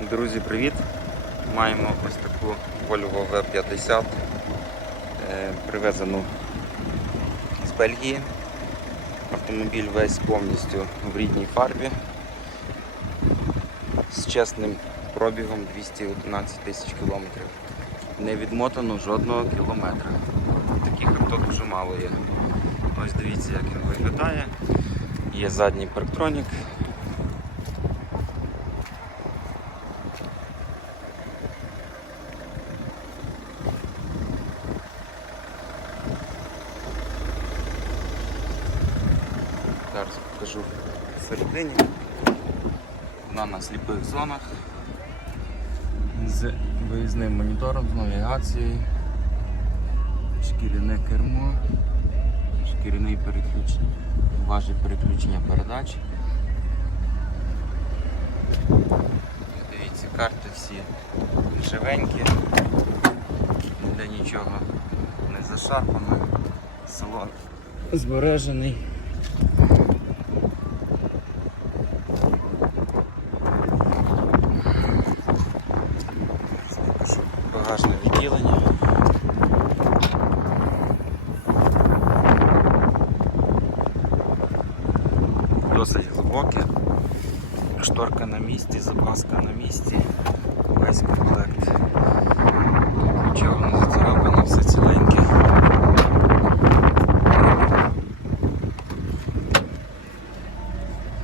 Друзі, привіт! Маємо ось таку Volvo V50, е, привезену з Бельгії. Автомобіль весь повністю в рідній фарбі з чесним пробігом 211 тисяч кілометрів. Не відмотано жодного кілометра. Таких авто дуже мало є. Ось дивіться, як він виглядає. Є задній парктронік. Зараз покажу всередині. Вона на сліпих зонах з виїзним монітором, з навігацією, шкіряне кермо, шкіряний переключення, важі переключення передач. Дивіться, карти всі живенькі, ніде нічого не зашарпано, салон збережений. Багажне відділення. Досить глибоке. Шторка на місці, запаска на місці, весь комплект. Нічого не зацарапано, все ціленьке.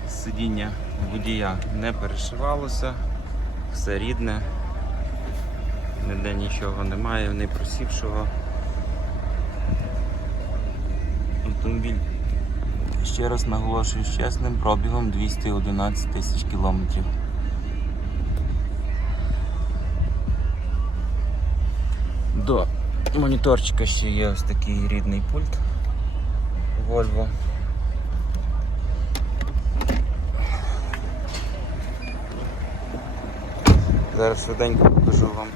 Сидіння водія не перешивалося, все рідне, ніде нічого немає, не просівшого. Автомобіль, ще раз наголошую, з чесним пробігом 211 тисяч кілометрів. До моніторчика ще є ось такий рідний пульт Volvo. Зараз швиденько покажу вам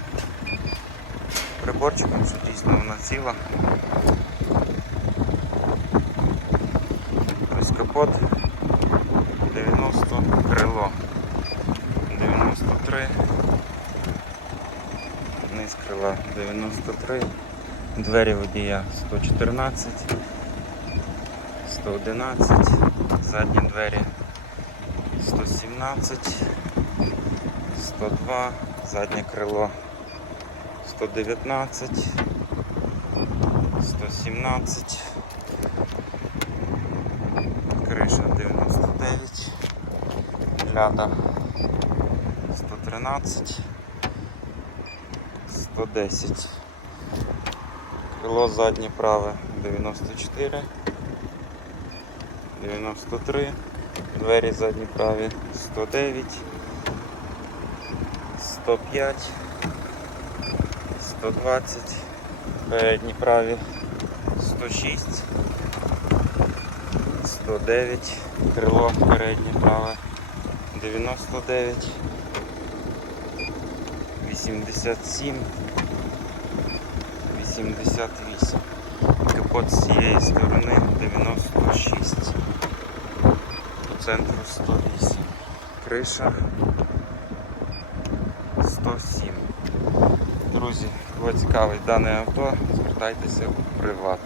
приборчиком, що дійсно вона ціла. Ось капот. 90 крило. 93 низ крила 93 двері водія 114 111 задні двері 117 102, заднє крило 119, 117, криша 99, ляда 113, 110, крило заднє праве 94, 93, двері задні праві 109. 105, 120, передні праві 106, 109, крило переднє праве 99, 87, 88, капот з цієї сторони 96, по центру 108, криша 107. Друзі, кого цікавить дане авто, звертайтеся в приват.